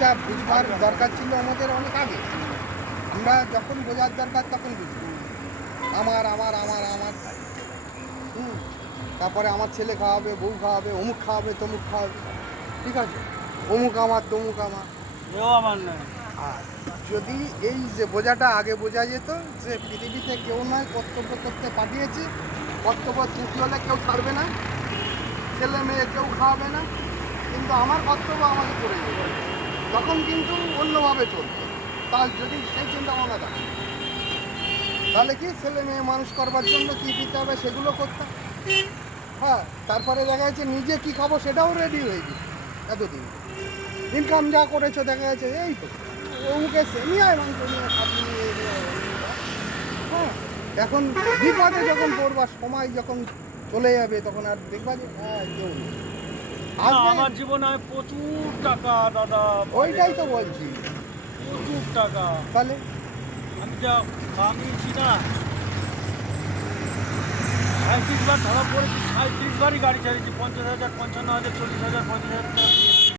এইটা বুঝবার দরকার ছিল আমাদের অনেক আগে। আমরা যখন বোঝার দরকার তখন বুঝবো আমার আমার আমার আমার তারপরে আমার ছেলে খাওয়াবে, বউ খাওয়াবে, অমুক খাওয়াবে, তমুক খাওয়াবে, ঠিক আছে, অমুক আমার তমুক আমার। এও আমার নয়। আর যদি এই যে বোঝাটা আগে বোঝা যেত যে পৃথিবীতে কেউ নয় কর্তব্য করতে পাঠিয়েছি, কর্তব্য ত্রুটি হলে কেউ ছাড়বে না, ছেলে মেয়ে কেউ খাওয়াবে না, কিন্তু আমার কর্তব্য আমাকে করে দেবে, তখন কিন্তু অন্যভাবে চলবে। তার যদি সেই চিন্তা ভাবনা থাকে তাহলে কি ছেলে মেয়ে মানুষ করবার জন্য কী দিতে হবে সেগুলো করতাম। হ্যাঁ, তারপরে দেখা যাচ্ছে নিজে কি খাবো সেটাও রেডি হয়ে গেছে। এতদিন ইনকাম যা করেছো দেখা যাচ্ছে এই তো অমুকে নিয়ে আয় মাংস নিয়ে খাবি। হ্যাঁ, এখন বিপদে যখন পড়বার সময় যখন চলে যাবে তখন আর দেখবা যে হ্যাঁ কেউ নেই। আমার জীবনে আমি প্রচুর টাকা দাদা, ওইটাই তো বলছি, প্রচুর টাকা। তাহলে আমি যা কামিয়েছি না, 35 বার ধরা পড়েছি, 35 বারই গাড়ি চালিয়েছি, 50,000, 55,000, 40,000, 50,000 টাকা দিয়েছি।